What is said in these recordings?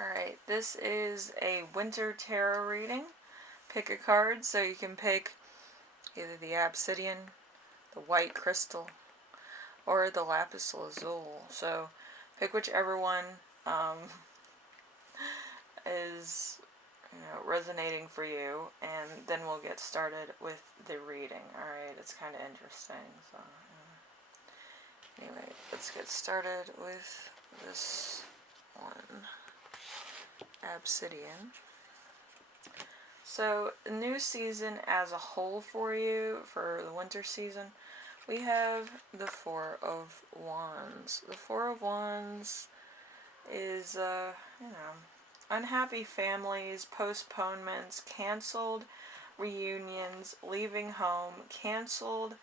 Alright, this is a winter tarot reading. Pick a card, so you can pick either the Obsidian, the white crystal, or the Lapis Lazuli. So pick whichever one is resonating for you, and then we'll get started with the reading. Alright, it's kind of interesting. So anyway, let's get started with this one. Obsidian. So, the new season as a whole for you, for the winter season, we have the Four of Wands. The Four of Wands is, unhappy families, postponements, canceled reunions, leaving home, canceled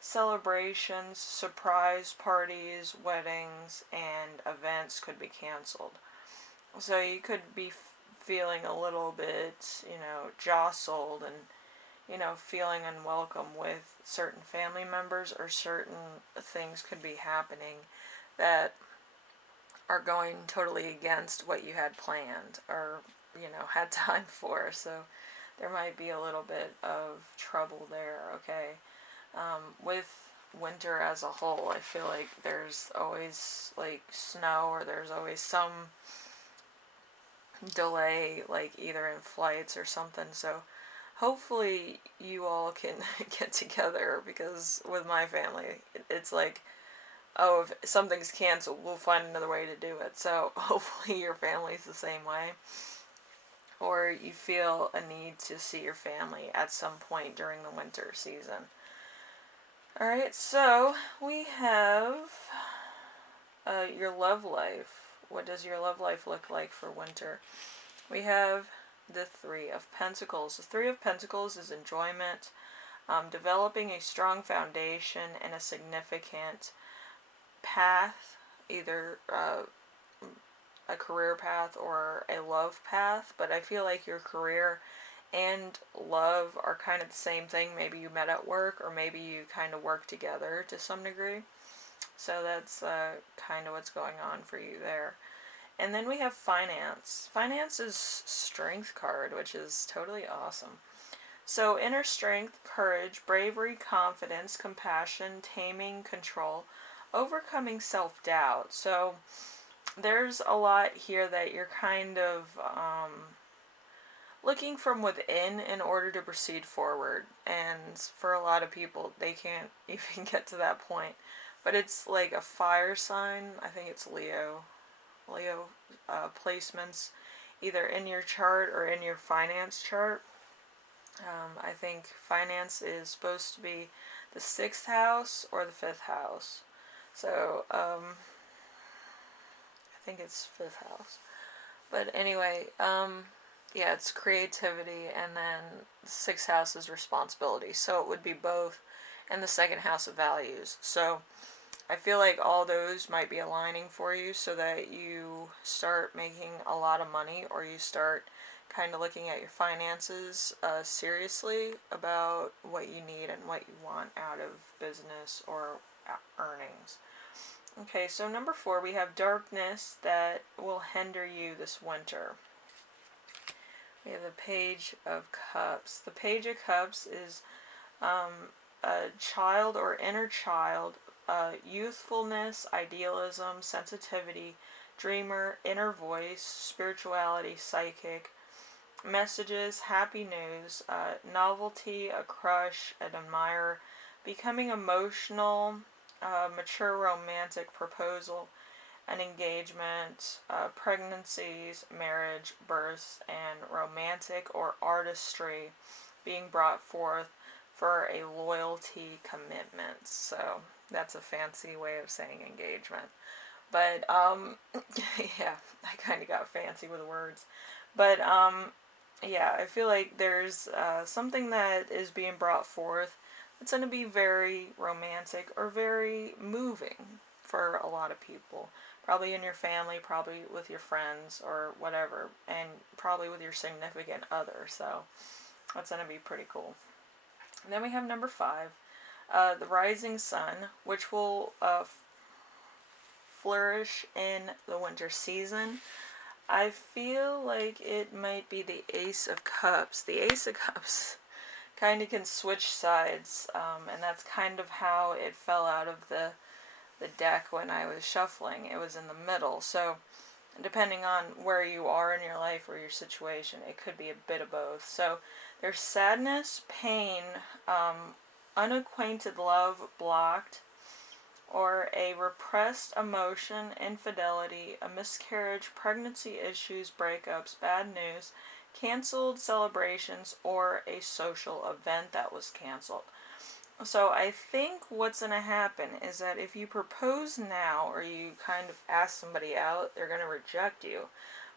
celebrations, surprise parties, weddings, and events could be canceled. So you could be feeling a little bit, jostled and, feeling unwelcome with certain family members, or certain things could be happening that are going totally against what you had planned or, had time for. So there might be a little bit of trouble there, okay? With winter as a whole, I feel like there's always, snow, or there's always some delay, either in flights or something. So hopefully you all can get together, because with my family, it's like, oh, if something's canceled, we'll find another way to do it. So hopefully your family's the same way, or you feel a need to see your family at some point during the winter season. Alright, so we have your love life. What does your love life look like for winter? We have the Three of Pentacles. The Three of Pentacles is enjoyment, developing a strong foundation and a significant path, either a career path or a love path. But I feel like your career and love are kind of the same thing. Maybe you met at work, or maybe you kind of work together to some degree. So that's kind of what's going on for you there. And then we have finance. Finance is strength card, which is totally awesome. So inner strength, courage, bravery, confidence, compassion, taming, control, overcoming self-doubt. So there's a lot here that you're kind of looking from within in order to proceed forward. And for a lot of people, they can't even get to that point. But it's like a fire sign. I think it's Leo placements, either in your chart or in your finance chart. I think finance is supposed to be the 6th house or the 5th house. So, I think it's 5th house. But anyway, yeah, it's creativity, and then the 6th house is responsibility. So it would be both, and the 2nd house of values. So I feel like all those might be aligning for you, so that you start making a lot of money, or you start kind of looking at your finances seriously about what you need and what you want out of business or earnings. Okay, so number 4, we have darkness that will hinder you this winter. We have the Page of Cups. The Page of Cups is a child or inner child, youthfulness, idealism, sensitivity, dreamer, inner voice, spirituality, psychic, messages, happy news, novelty, a crush, an admirer, becoming emotional, mature romantic proposal, an engagement, pregnancies, marriage, births, and romantic or artistry being brought forth for a loyalty commitment. So that's a fancy way of saying engagement. But, yeah, I kind of got fancy with the words. But, yeah, I feel like there's something that is being brought forth. It's going to be very romantic or very moving for a lot of people. Probably in your family, probably with your friends or whatever, and probably with your significant other. So that's going to be pretty cool. And then we have number 5, the rising sun, which will flourish in the winter season. I feel like it might be the Ace of Cups. The Ace of Cups kind of can switch sides, and that's kind of how it fell out of the deck when I was shuffling. It was in the middle, so depending on where you are in your life or your situation, it could be a bit of both. So there's sadness, pain, unacquainted love blocked, or a repressed emotion, infidelity, a miscarriage, pregnancy issues, breakups, bad news, canceled celebrations, or a social event that was canceled. So I think what's going to happen is that if you propose now or you kind of ask somebody out, they're going to reject you.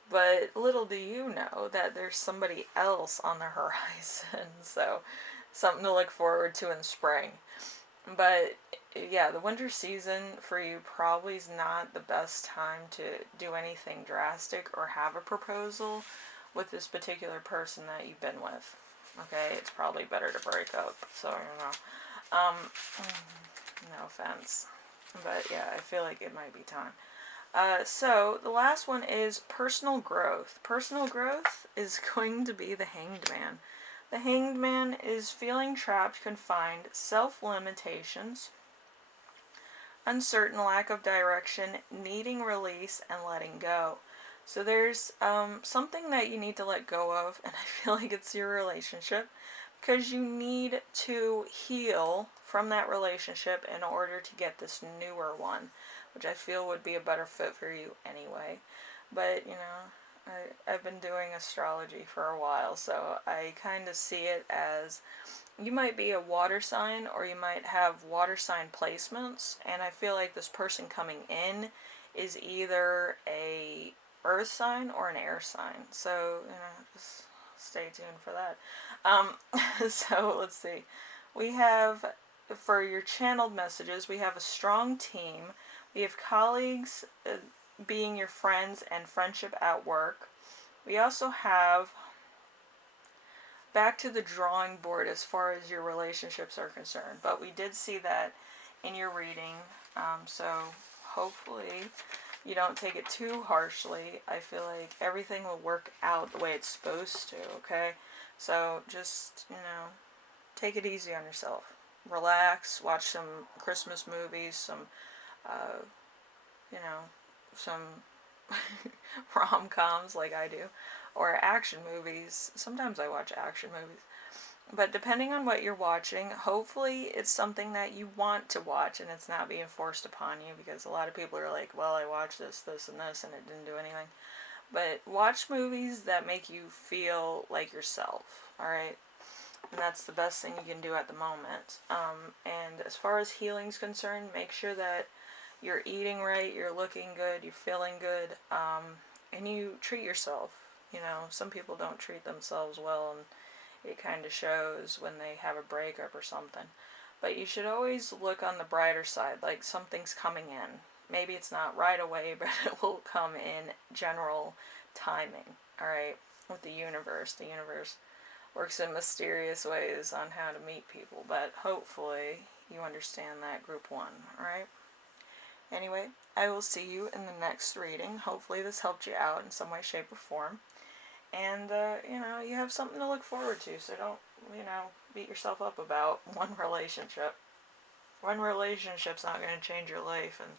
But little do you know that there's somebody else on the horizon. So something to look forward to in spring. But yeah, the winter season for you probably is not the best time to do anything drastic or have a proposal with this particular person that you've been with. Okay, it's probably better to break up. So, you know. No offense. But yeah, I feel like it might be time. So the last one is personal growth. Personal growth is going to be the Hanged Man. The Hanged Man is feeling trapped, confined, self-limitations, uncertain, lack of direction, needing release, and letting go. So there's something that you need to let go of, and I feel like it's your relationship, because you need to heal from that relationship in order to get this newer one, which I feel would be a better fit for you anyway. But, you know, I've been doing astrology for a while, so I kind of see it as you might be a water sign or you might have water sign placements, and I feel like this person coming in is either a earth sign or an air sign. So, you know, just stay tuned for that. So let's see. We have, for your channeled messages, we have a strong team. We have colleagues being your friends and friendship at work. We also have back to the drawing board as far as your relationships are concerned. But we did see that in your reading. So hopefully you don't take it too harshly. I feel like everything will work out the way it's supposed to, okay? So just, you know, take it easy on yourself. Relax, watch some Christmas movies, some, you know, some rom-coms like I do, or action movies. Sometimes I watch action movies. But depending on what you're watching, hopefully it's something that you want to watch and it's not being forced upon you, because a lot of people are like, well, I watched this, this, and this, and it didn't do anything. But watch movies that make you feel like yourself, alright? And that's the best thing you can do at the moment. And as far as healing's concerned, make sure that you're eating right, you're looking good, you're feeling good, and you treat yourself. You know, some people don't treat themselves well, and it kind of shows when they have a breakup or something. But you should always look on the brighter side, like something's coming in. Maybe it's not right away, but it will come in general timing, alright? With the universe. The universe works in mysterious ways on how to meet people, but hopefully you understand that, group one, alright? Anyway, I will see you in the next reading. Hopefully this helped you out in some way, shape, or form. And, you know, you have something to look forward to, so don't, you know, beat yourself up about one relationship. One relationship's not going to change your life in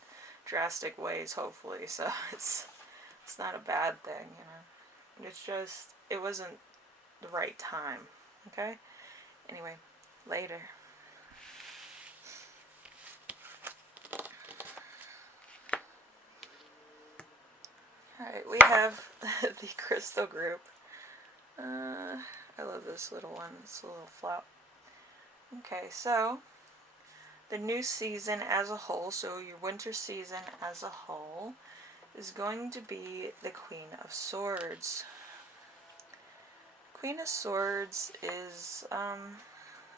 drastic ways, hopefully, so it's not a bad thing, you know. It's just, it wasn't the right time, okay? Anyway, later. Alright, we have the crystal group. I love this little one. It's a little flop. Okay, so the new season as a whole, so your winter season as a whole, is going to be the Queen of Swords. Queen of Swords is,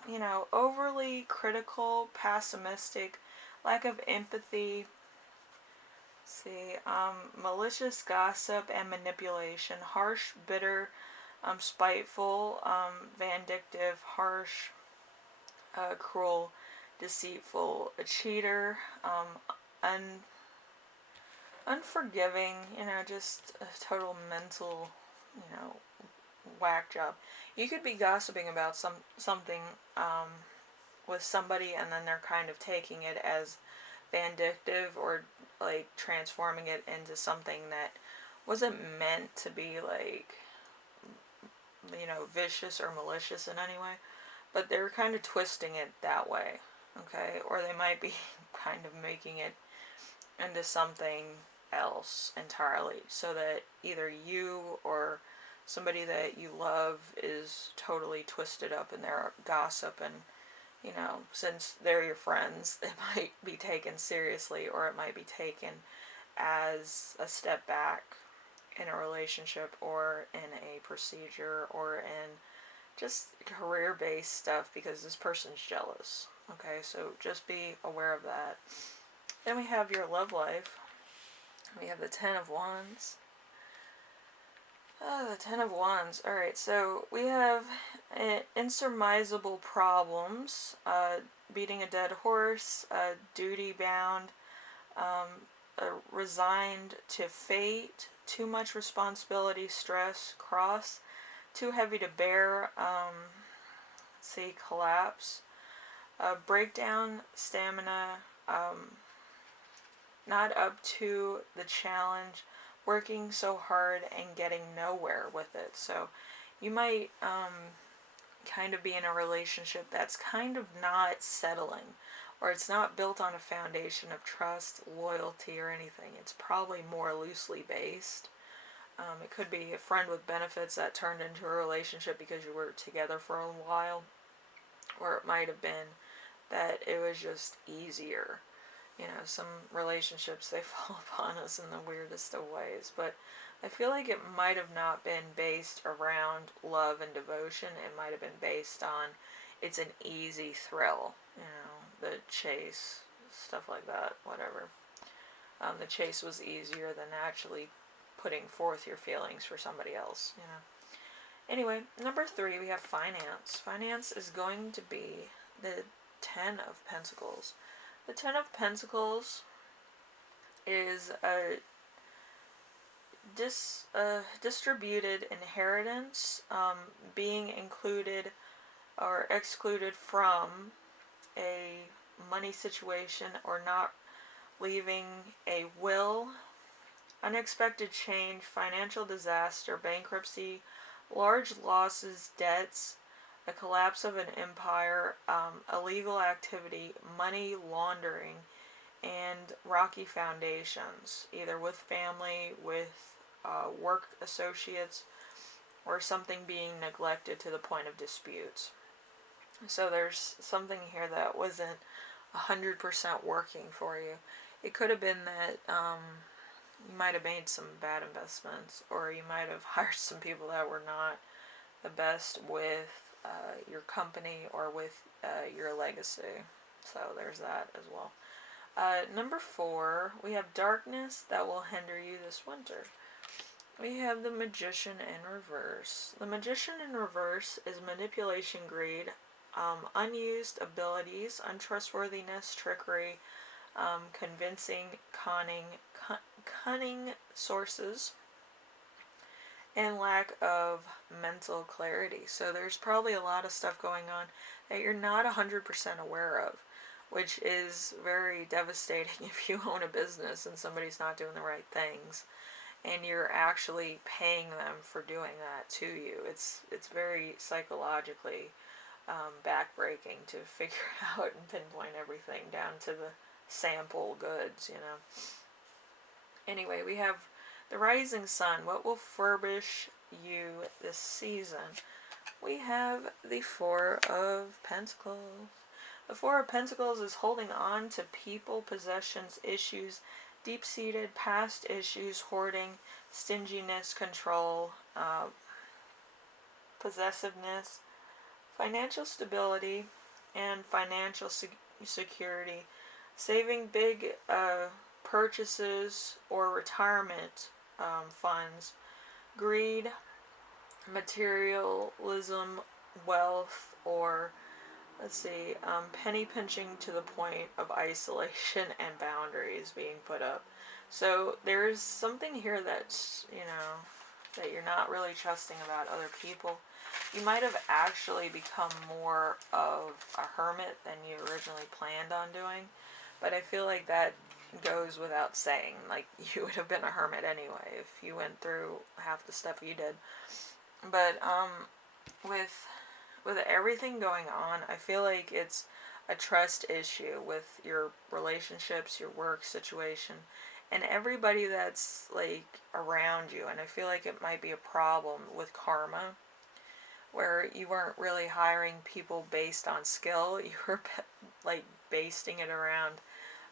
you know, overly critical, pessimistic, lack of empathy. Let's see, malicious gossip and manipulation, harsh, bitter, spiteful, vindictive, harsh, cruel, deceitful, a cheater, unforgiving, just a total mental, you know, whack job. You could be gossiping about something with somebody, and then they're kind of taking it as vindictive, or like transforming it into something that wasn't meant to be, like, vicious or malicious in any way, but they're kind of twisting it that way, okay? Or they might be kind of making it into something else entirely, so that either you or somebody that you love is totally twisted up in their gossip. And since they're your friends, it might be taken seriously, or it might be taken as a step back in a relationship, or in a procedure, or in just career-based stuff, because this person's jealous. Okay, so just be aware of that. Then we have your love life. We have the Ten of Wands. Oh, the Ten of Wands. Alright, so we have insurmountable problems, beating a dead horse, duty bound, resigned to fate, too much responsibility, stress, cross, too heavy to bear, say collapse, breakdown, stamina, not up to the challenge, working so hard and getting nowhere with it. So you might kind of be in a relationship that's kind of not settling, or it's not built on a foundation of trust, loyalty, or anything. It's probably more loosely based. It could be a friend with benefits that turned into a relationship because you were together for a while, or it might have been that it was just easier. Some relationships, they fall upon us in the weirdest of ways, but I feel like it might have not been based around love and devotion. It might have been based on, it's an easy thrill, the chase, stuff like that, whatever. The chase was easier than actually putting forth your feelings for somebody else, Anyway, number 3, we have finance. Finance is going to be the Ten of Pentacles. The Ten of Pentacles is a distributed inheritance, being included or excluded from a money situation, or not leaving a will, unexpected change, financial disaster, bankruptcy, large losses, debts, a collapse of an empire, illegal activity, money laundering, and rocky foundations, either with family, with work associates, or something being neglected to the point of disputes. So there's something here that wasn't 100% working for you. It could have been that you might have made some bad investments, or you might have hired some people that were not the best with your company, or with your legacy. So there's that as well. Number 4, we have darkness that will hinder you this winter. We have the Magician in reverse. The Magician in reverse is manipulation, greed, unused abilities, untrustworthiness, trickery, convincing, cunning sources, and lack of mental clarity. So there's probably a lot of stuff going on that you're not 100% aware of, which is very devastating if you own a business and somebody's not doing the right things, and you're actually paying them for doing that to you. It's very psychologically backbreaking to figure out and pinpoint everything down to the sample goods, Anyway, we have the rising sun. What will furbish you this season? We have the Four of Pentacles. The Four of Pentacles is holding on to people, possessions, issues, deep-seated past issues, hoarding, stinginess, control, possessiveness, financial stability, and financial security, saving big purchases or retirement funds, greed, materialism, wealth, or penny pinching to the point of isolation and boundaries being put up. So there's something here that's, that you're not really trusting about other people. You might have actually become more of a hermit than you originally planned on doing, but I feel like that goes without saying. Like, you would have been a hermit anyway if you went through half the stuff you did. But with everything going on, I feel like it's a trust issue with your relationships, your work situation, and everybody that's like around you. And I feel like it might be a problem with karma, where you weren't really hiring people based on skill. You were like basing it around,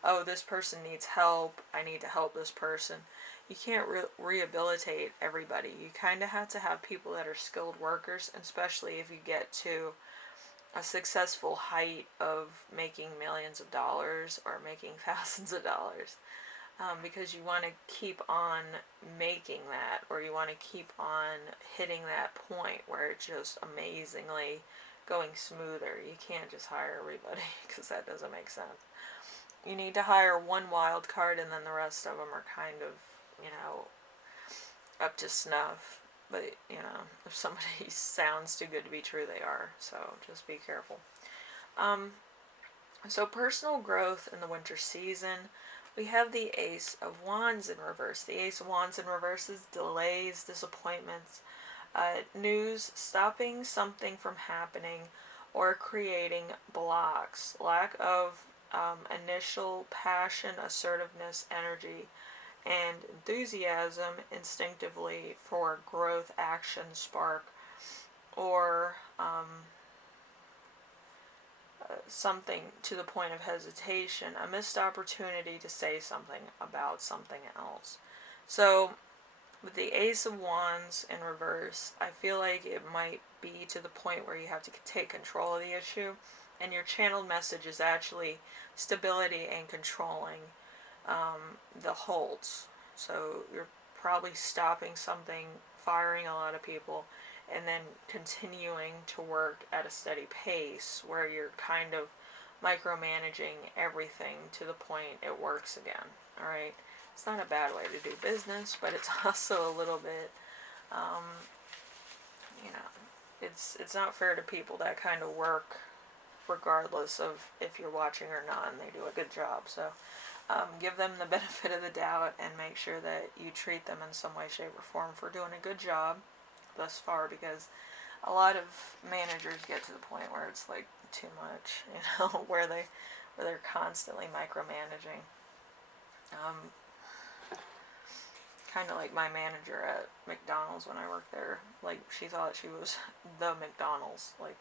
oh, this person needs help, I need to help this person. You can't rehabilitate everybody. You kind of have to have people that are skilled workers, especially if you get to a successful height of making millions of dollars or making thousands of dollars. Because you want to keep on making that, or you want to keep on hitting that point where it's just amazingly going smoother. You can't just hire everybody because that doesn't make sense. You need to hire one wild card, and then the rest of them are kind of, up to snuff. But, if somebody sounds too good to be true, they are. So just be careful. So personal growth in the winter season. We have the Ace of Wands in reverse. The Ace of Wands in reverse is delays, disappointments, news, stopping something from happening, or creating blocks. Lack of initial passion, assertiveness, energy, and enthusiasm instinctively for growth, action, spark, or something to the point of hesitation, a missed opportunity to say something about something else. So, with the Ace of Wands in reverse, I feel like it might be to the point where you have to take control of the issue, and your channeled message is actually stability and controlling the holds. So, you're probably stopping something, firing a lot of people, and then continuing to work at a steady pace where you're kind of micromanaging everything to the point it works again. Alright? It's not a bad way to do business, but it's also a little bit, it's not fair to people that kind of work regardless of if you're watching or not, and they do a good job. So give them the benefit of the doubt and make sure that you treat them in some way, shape, or form for doing a good job thus far, because a lot of managers get to the point where it's like too much, where they're constantly micromanaging. Kind of like my manager at McDonald's when I worked there. Like, she thought she was the McDonald's. Like,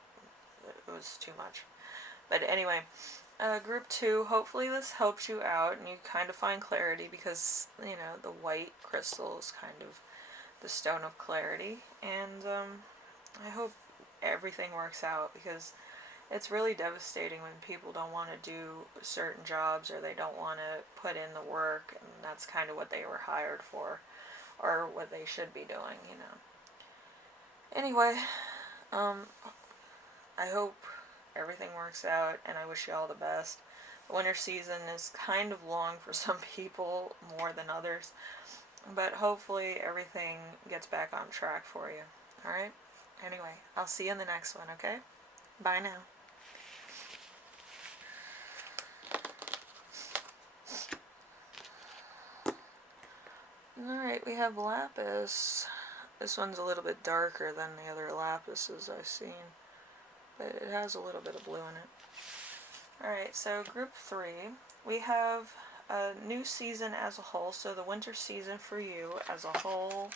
it was too much. But anyway, group 2, hopefully this helps you out and you kind of find clarity, because, the white crystal is kind of the stone of clarity, and I hope everything works out, because it's really devastating when people don't want to do certain jobs, or they don't want to put in the work, and that's kind of what they were hired for, or what they should be doing, Anyway, I hope everything works out, and I wish you all the best. The winter season is kind of long for some people, more than others, but hopefully everything gets back on track for you. Alright? Anyway, I'll see you in the next one, okay? Bye now. Alright, we have Lapis. This one's a little bit darker than the other Lapises I've seen, but it has a little bit of blue in it. Alright, so group 3, we have a new season as a whole. So the winter season for you as a whole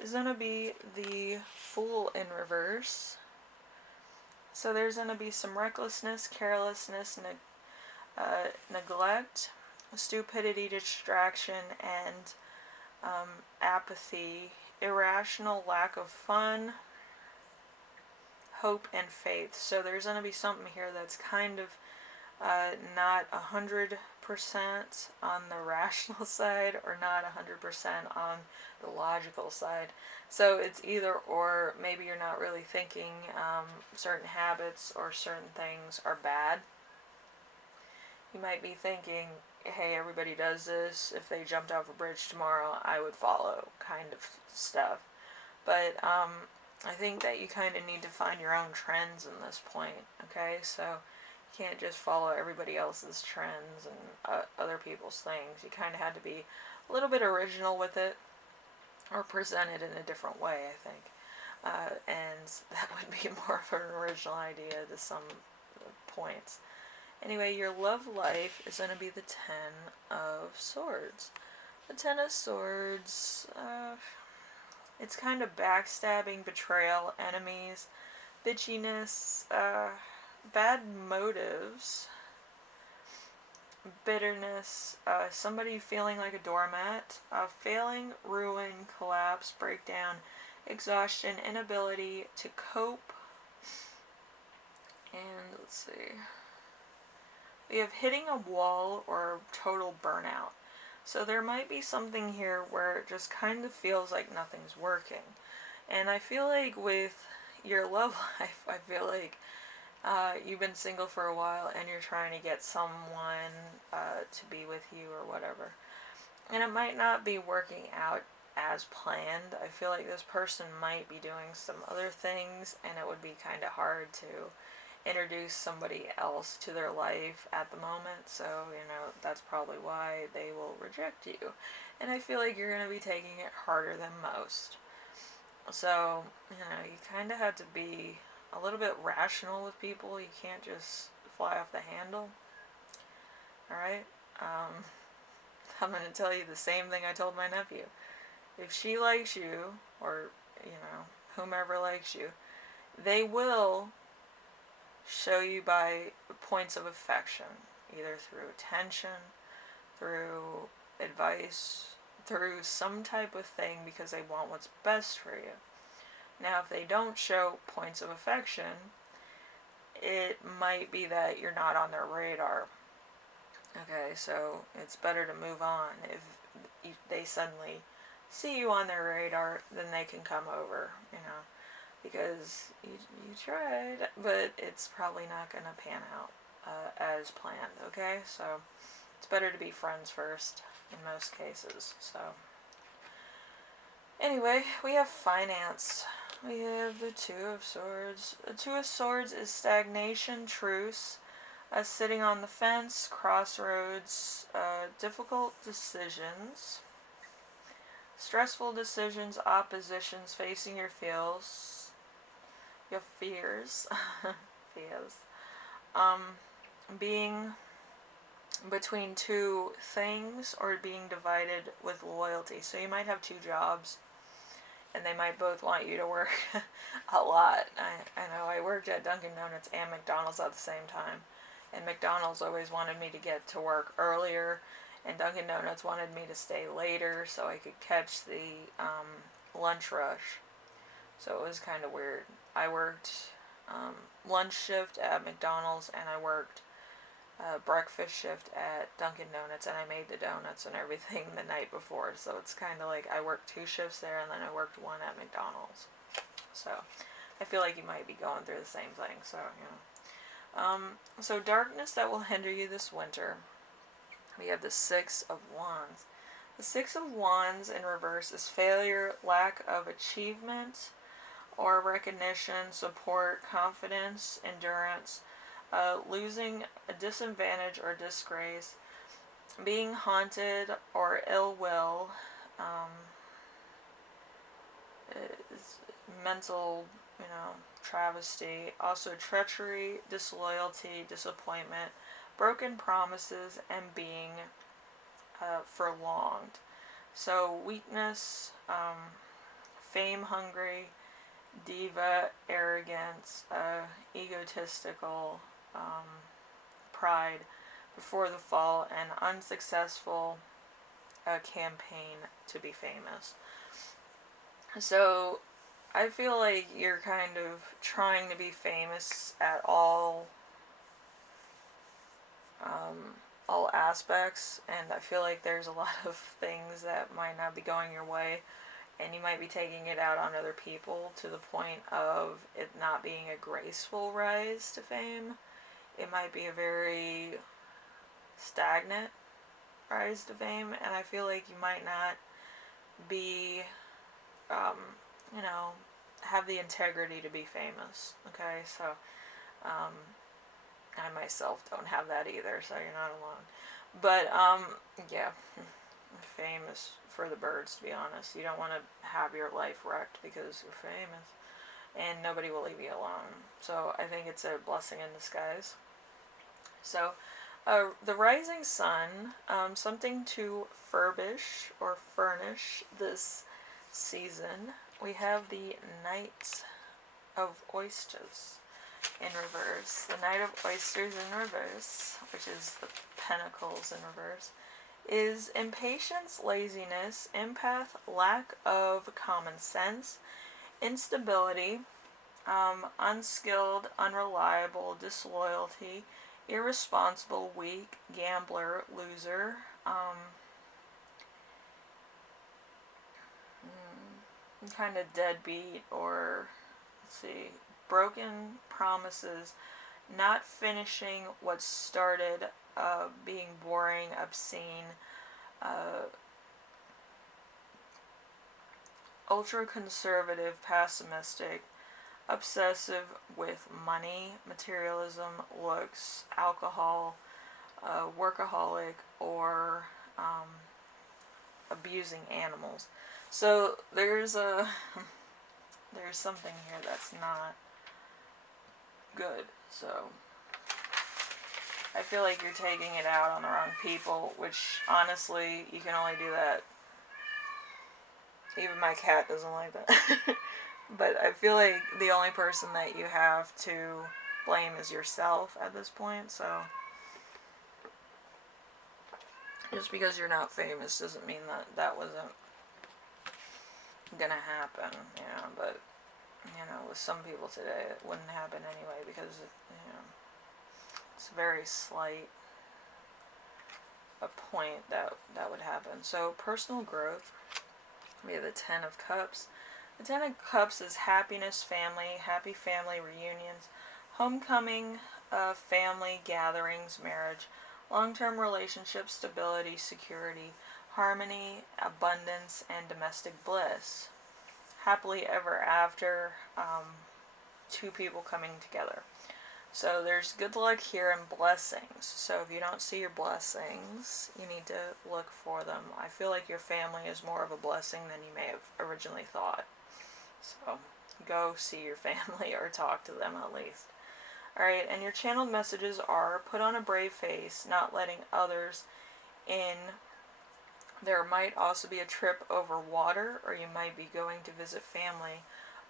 is going to be the Fool in reverse. So there's going to be some recklessness, carelessness, neglect, stupidity, distraction, and apathy, irrational lack of fun, hope, and faith. So there's going to be something here that's kind of not 100% on the rational side, or not 100% on the logical side. So it's either or. Maybe you're not really thinking certain habits or certain things are bad. You might be thinking, hey, everybody does this. If they jumped off a bridge tomorrow, I would follow kind of stuff. But I think that you kind of need to find your own trends in this point, okay? So you can't just follow everybody else's trends and other people's things. You kind of had to be a little bit original with it, or present it in a different way, I think. And that would be more of an original idea to some points. Anyway, your love life is going to be the Ten of Swords. The Ten of Swords, it's kind of backstabbing, betrayal, enemies, bitchiness, bad motives, bitterness, somebody feeling like a doormat, failing, ruin, collapse, breakdown, exhaustion, inability to cope, and let's see. We have hitting a wall or total burnout. So there might be something here where it just kind of feels like nothing's working. And I feel like with your love life, I feel like you've been single for a while and you're trying to get someone to be with you or whatever. And it might not be working out as planned. I feel like this person might be doing some other things, and it would be kind of hard to introduce somebody else to their life at the moment. So, that's probably why they will reject you. And I feel like you're going to be taking it harder than most. So, you kind of have to be a little bit rational with people. You can't just fly off the handle. Alright? I'm going to tell you the same thing I told my nephew. If she likes you, or, whomever likes you, they will show you by points of affection, either through attention, through advice, through some type of thing, because they want what's best for you. Now, if they don't show points of affection, it might be that you're not on their radar. Okay, so it's better to move on. If they suddenly see you on their radar, then they can come over, because you tried, but it's probably not going to pan out as planned, okay? So it's better to be friends first in most cases. So anyway, we have finance. We have the Two of Swords. The Two of Swords is stagnation, truce, sitting on the fence, crossroads, difficult decisions, stressful decisions, oppositions, facing your fears, being between two things, or being divided with loyalty. So you might have two jobs, and they might both want you to work a lot. I know I worked at Dunkin' Donuts and McDonald's at the same time, and McDonald's always wanted me to get to work earlier, and Dunkin' Donuts wanted me to stay later so I could catch the lunch rush. So it was kind of weird. I worked lunch shift at McDonald's, and I worked breakfast shift at Dunkin' Donuts, and I made the donuts and everything the night before. So it's kind of like I worked two shifts there, and then I worked one at McDonald's. So I feel like you might be going through the same thing. So, so darkness that will hinder you this winter. We have the Six of Wands. The Six of Wands in reverse is failure, lack of achievement or recognition, support, confidence, endurance, losing a disadvantage or disgrace, being haunted or ill will, mental, travesty, also treachery, disloyalty, disappointment, broken promises, and being prolonged. So weakness, fame hungry, diva, arrogance, egotistical, pride before the fall, and unsuccessful campaign to be famous. So I feel like you're kind of trying to be famous at all aspects, and I feel like there's a lot of things that might not be going your way, and you might be taking it out on other people to the point of it not being a graceful rise to fame. It might be a very stagnant rise to fame, and I feel like you might not be, you know, have the integrity to be famous. Okay, so I myself don't have that either, so you're not alone. But yeah, fame is for the birds, to be honest. You don't want to have your life wrecked because you're famous, and nobody will leave you alone. So I think it's a blessing in disguise. So, the rising sun, something to furnish this season. We have the Knight of Oysters in reverse. The Knight of Oysters in reverse, which is the Pentacles in reverse, is impatience, laziness, empath, lack of common sense, instability, unskilled, unreliable, disloyalty, irresponsible, weak, gambler, loser, kind of deadbeat, or let's see, broken promises, not finishing what started, being boring, obscene, ultra conservative, pessimistic, obsessive with money, materialism, looks, alcohol, workaholic, or abusing animals. So there's something here that's not good. So I feel like you're taking it out on the wrong people, which honestly, you can only do that. Even my cat doesn't like that. But I feel like the only person that you have to blame is yourself at this point, so just because you're not famous doesn't mean that that wasn't gonna happen, but, with some people today it wouldn't happen anyway because, it's very slight a point that would happen. So, personal growth, we have the Ten of Cups. The Ten of Cups is happiness, family, happy family reunions, homecoming, family gatherings, marriage, long-term relationships, stability, security, harmony, abundance, and domestic bliss. Happily ever after, two people coming together. So there's good luck here and blessings. So if you don't see your blessings, you need to look for them. I feel like your family is more of a blessing than you may have originally thought. So go see your family or talk to them at least. Alright, and your channeled messages are: put on a brave face, not letting others in. There might also be a trip over water, or you might be going to visit family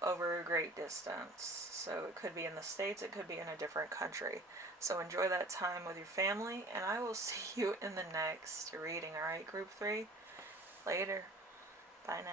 over a great distance. So it could be in the States, it could be in a different country. So enjoy that time with your family, and I will see you in the next reading. Alright, group 3? Later. Bye now.